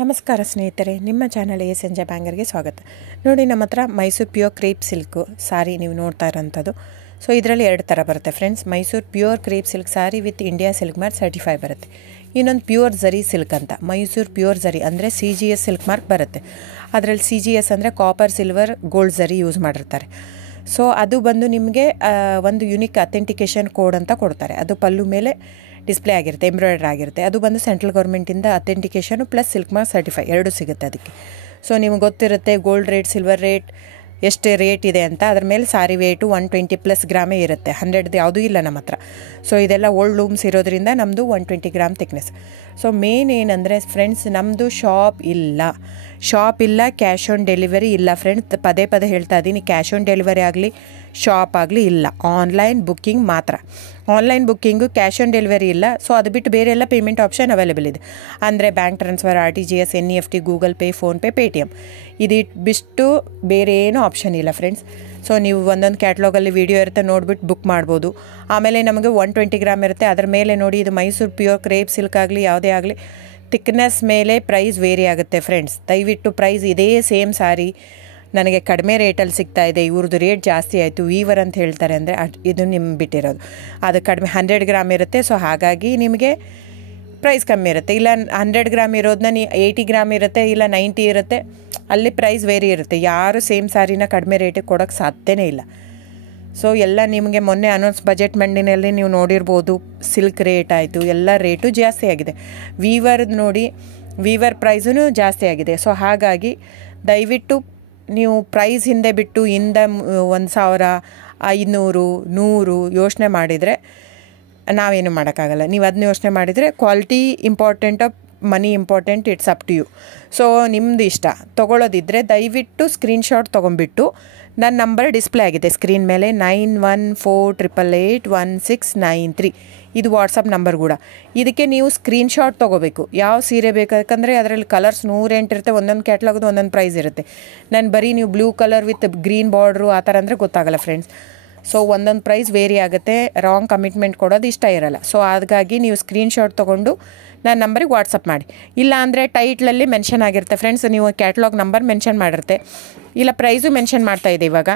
ನಮಸ್ಕಾರ ಸ್ನೇಹಿತರೆ, ನಿಮ್ಮ ಚಾನಲ್ ಎ ಸಂಜೆ ಬ್ಯಾಂಗರ್ಗೆ ಸ್ವಾಗತ. ನೋಡಿ, ನಮ್ಮ ಹತ್ರ ಮೈಸೂರು ಪ್ಯೂರ್ ಕ್ರೇಪ್ ಸಿಲ್ಕು ಸಾರಿ ನೀವು ನೋಡ್ತಾ ಇರೋಂಥದ್ದು. ಸೊ ಇದರಲ್ಲಿ ಎರಡು ಥರ ಬರುತ್ತೆ friends. Mysuru pure crepe silk sorry with India silk mark certify ಬರುತ್ತೆ. ಇನ್ನೊಂದು ಪ್ಯೂರ್ ಝರಿ ಸಿಲ್ಕ್ ಅಂತ, ಮೈಸೂರು ಪ್ಯೂರ್ ಝರಿ ಅಂದರೆ CGS ಸಿಲ್ಕ್ ಮಾರ್ಕ್ ಬರುತ್ತೆ. ಅದರಲ್ಲಿ CGS ಅಂದರೆ ಕಾಪರ್, ಸಿಲ್ವರ್, ಗೋಲ್ಡ್ ಝರಿ ಯೂಸ್ ಮಾಡಿರ್ತಾರೆ. ಸೊ ಅದು ಬಂದು ನಿಮಗೆ ಒಂದು ಯುನಿಕ್ ಅಥೆಂಟಿಕೇಷನ್ ಕೋಡ್ ಅಂತ ಕೊಡ್ತಾರೆ. ಅದು ಪಲ್ಲು ಮೇಲೆ ಡಿಸ್ಪ್ಲೇ ಆಗಿರುತ್ತೆ, ಎಂಬ್ರಾಯ್ಡ್ರಿ ಆಗಿರುತ್ತೆ. ಅದು ಬಂದು ಸೆಂಟ್ರಲ್ ಗೌರ್ಮೆಂಟಿಂದ ಅಥೆಂಟಿಕೇಷನು ಪ್ಲಸ್ ಸಿಲ್ಕ್ ಮಾರ್ಕ್ ಸರ್ಟಿಫೈ ಎರಡೂ ಸಿಗುತ್ತೆ ಅದಕ್ಕೆ. ಸೊ ನಿಮ್ಗೆ ಗೊತ್ತಿರುತ್ತೆ ಗೋಲ್ಡ್ ರೇಟ್, ಸಿಲ್ವರ್ ರೇಟ್ ಎಷ್ಟು ರೇಟ್ ಇದೆ ಅಂತ. ಅದ್ರ ಮೇಲೆ ಸಾರಿ ವೇಟು 120+ ಗ್ರಾಮೇ ಇರುತ್ತೆ, 100 ಯಾವುದೂ ಇಲ್ಲ ನಮ್ಮ ಹತ್ರ. ಸೊ ಇದೆಲ್ಲ ಓಲ್ಡ್ ಲೂಮ್ಸ್ ಇರೋದ್ರಿಂದ ನಮ್ಮದು 120 ಗ್ರಾಮ್ ಥಿಕ್ನೆಸ್. ಸೊ ಮೇನ್ ಏನಂದರೆ ಫ್ರೆಂಡ್ಸ್, ನಮ್ಮದು ಶಾಪ್ ಇಲ್ಲ, ಕ್ಯಾಶ್ ಆನ್ ಡೆಲಿವರಿ ಇಲ್ಲ ಫ್ರೆಂಡ್ಸ್. ಪದೇ ಪದೇ ಹೇಳ್ತಾ ಇದ್ದೀನಿ, ಕ್ಯಾಶ್ ಆನ್ ಡೆಲಿವರಿ ಆಗಲಿ ಶಾಪ್ ಆಗಲಿ ಇಲ್ಲ, ಆನ್ಲೈನ್ ಬುಕ್ಕಿಂಗ್ ಮಾತ್ರ. Online booking, cash on delivery ಇಲ್ಲ. ಸೊ ಅದು ಬಿಟ್ಟು ಬೇರೆ ಎಲ್ಲ ಪೇಮೆಂಟ್ ಆಪ್ಷನ್ ಅವೈಲೇಬಲ್ ಇದೆ. ಅಂದರೆ bank transfer, RTGS, NEFT, Google pay, PhonePe, Paytm. ಇದು ಬಿಟ್ಟು ಬೇರೆ ಏನೂ ಆಪ್ಷನ್ ಇಲ್ಲ ಫ್ರೆಂಡ್ಸ್. ಸೊ ನೀವು ಒಂದೊಂದು ಕ್ಯಾಟ್ಲಾಗಲ್ಲಿ ವೀಡಿಯೋ ಇರುತ್ತೆ, ನೋಡಿಬಿಟ್ಟು ಬುಕ್ ಮಾಡ್ಬೋದು. ಆಮೇಲೆ ನಮಗೆ 120 ಗ್ರಾಮ್ ಇರುತ್ತೆ. ಅದರ ಮೇಲೆ ನೋಡಿ, ಇದು ಮೈಸೂರು ಪ್ಯೂರ್ ಕ್ರೇಪ್ ಸಿಲ್ಕ್ ಆಗಲಿ ಯಾವುದೇ ಆಗಲಿ ಥಿಕ್ನೆಸ್ ಮೇಲೆ ಪ್ರೈಸ್ ವೇರಿ ಆಗುತ್ತೆ ಫ್ರೆಂಡ್ಸ್. ದಯವಿಟ್ಟು ಪ್ರೈಸ್ ಇದೇ ಸೇಮ್ ಸಾರಿ ನನಗೆ ಕಡಿಮೆ ರೇಟಲ್ಲಿ ಸಿಗ್ತಾ ಇದೆ, ಇವ್ರದ್ದು ರೇಟ್ ಜಾಸ್ತಿ ಆಯಿತು ವೀವರ್ ಅಂತ ಹೇಳ್ತಾರೆ ಅಂದರೆ ಇದು ನಿಮ್ಗೆ ಬಿಟ್ಟಿರೋದು. ಅದು ಕಡಿಮೆ 100 ಗ್ರಾಮ್ ಇರುತ್ತೆ. ಸೊ ಹಾಗಾಗಿ ನಿಮಗೆ ಪ್ರೈಸ್ ಕಮ್ಮಿ ಇರುತ್ತೆ. ಇಲ್ಲ 100 ಗ್ರಾಮ್ ಇರೋದನ್ನ 80 ಗ್ರಾಮ್ ಇರುತ್ತೆ, ಇಲ್ಲ 90 ಇರುತ್ತೆ, ಅಲ್ಲಿ ಪ್ರೈಸ್ ವೇರಿ ಇರುತ್ತೆ. ಯಾರು ಸೇಮ್ ಸಾರಿನ ಕಡಿಮೆ ರೇಟಿಗೆ ಕೊಡೋಕ್ಕೆ ಸಾಧ್ಯನೇ ಇಲ್ಲ. ಸೊ ಎಲ್ಲ ನಿಮಗೆ ಮೊನ್ನೆ ಅನೌನ್ಸ್ ಬಜೆಟ್ ಮಂಡಿನಲ್ಲಿ ನೀವು ನೋಡಿರ್ಬೋದು, ಸಿಲ್ಕ್ ರೇಟ್ ಆಯಿತು, ಎಲ್ಲ ರೇಟು ಜಾಸ್ತಿ ಆಗಿದೆ. ವೀವರ್ದು ನೋಡಿ, ವೀವರ್ ಪ್ರೈಸೂ ಜಾಸ್ತಿ ಆಗಿದೆ. ಸೊ ಹಾಗಾಗಿ ದಯವಿಟ್ಟು ನೀವು ಪ್ರೈಸ್ ಹಿಂದೆ ಬಿಟ್ಟು 1,000, 500, 100 ಯೋಚನೆ ಮಾಡಿದರೆ ನಾವೇನು ಮಾಡೋಕ್ಕಾಗಲ್ಲ. ನೀವು ಅದನ್ನ ಯೋಚನೆ ಮಾಡಿದರೆ ಕ್ವಾಲಿಟಿ ಇಂಪಾರ್ಟೆಂಟೋ money important, it's up to you. So ನಿಮ್ಮದು ಇಷ್ಟ. ತೊಗೊಳ್ಳೋದಿದ್ದರೆ ದಯವಿಟ್ಟು ಸ್ಕ್ರೀನ್ಶಾಟ್ ತೊಗೊಂಬಿಟ್ಟು, ನನ್ನ ನಂಬರ್ ಡಿಸ್ಪ್ಲೇ ಆಗಿದೆ ಸ್ಕ್ರೀನ್ ಮೇಲೆ, 9148881693. ಇದು ವಾಟ್ಸಪ್ ನಂಬರ್ ಕೂಡ. ಇದಕ್ಕೆ ನೀವು ಸ್ಕ್ರೀನ್ಶಾಟ್ ತೊಗೋಬೇಕು. ಯಾವ ಸೀರೆ ಬೇಕಂದರೆ ಅದರಲ್ಲಿ ಕಲರ್ಸ್ 108 ಇರುತ್ತೆ, ಒಂದೊಂದು ಕ್ಯಾಟ್ಲಾಗದು ಒಂದೊಂದು ಪ್ರೈಸ್ ಇರುತ್ತೆ. ನಾನು ಬರೀ ನೀವು blue colour with green border ಆ ಥರ ಅಂದರೆ ಗೊತ್ತಾಗಲ್ಲ ಫ್ರೆಂಡ್ಸ್. ಸೊ ಒಂದೊಂದು ಪ್ರೈಸ್ ವೇರಿ ಆಗುತ್ತೆ, ರಾಂಗ್ ಕಮಿಟ್ಮೆಂಟ್ ಕೊಡೋದು ಇಷ್ಟ ಇರಲ್ಲ. ಸೊ ಹಾಗಾಗಿ ನೀವು ಸ್ಕ್ರೀನ್ಶಾಟ್ ತೊಗೊಂಡು ನನ್ನ ನಂಬರಿಗೆ ವಾಟ್ಸಪ್ ಮಾಡಿ. ಇಲ್ಲ ಅಂದರೆ ಟೈಟ್ಲಲ್ಲಿ ಮೆನ್ಷನ್ ಆಗಿರುತ್ತೆ ಫ್ರೆಂಡ್ಸ್, ನೀವು ಕ್ಯಾಟ್ಲಾಗ್ ನಂಬರ್ ಮೆನ್ಷನ್ ಮಾಡಿರುತ್ತೆ, ಇಲ್ಲ ಪ್ರೈಸು ಮೆನ್ಷನ್ ಮಾಡ್ತಾಯಿದೆ. ಇವಾಗ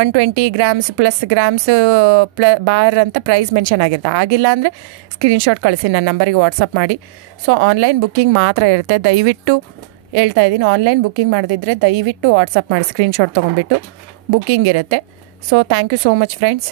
120 ಗ್ರಾಮ್ಸ್ ಪ್ಲಸ್ ಗ್ರಾಮ್ಸ್ ಬಾರ್ ಅಂತ ಪ್ರೈಸ್ ಮೆನ್ಷನ್ ಆಗಿರುತ್ತೆ. ಆಗಿಲ್ಲ ಅಂದರೆ ಸ್ಕ್ರೀನ್ಶಾಟ್ ಕಳಿಸಿ, ನನ್ನ ನಂಬರಿಗೆ ವಾಟ್ಸಪ್ ಮಾಡಿ. ಸೊ ಆನ್ಲೈನ್ ಬುಕ್ಕಿಂಗ್ ಮಾತ್ರ ಇರುತ್ತೆ. ದಯವಿಟ್ಟು ಹೇಳ್ತಾ ಇದ್ದೀನಿ, ಆನ್ಲೈನ್ ಬುಕ್ಕಿಂಗ್ ಮಾಡದಿದ್ದರೆ ದಯವಿಟ್ಟು ವಾಟ್ಸಪ್ ಮಾಡಿ, ಸ್ಕ್ರೀನ್ಶಾಟ್ ತೊಗೊಂಡ್ಬಿಟ್ಟು ಬುಕ್ಕಿಂಗ್ ಇರುತ್ತೆ. So thank you so much friends.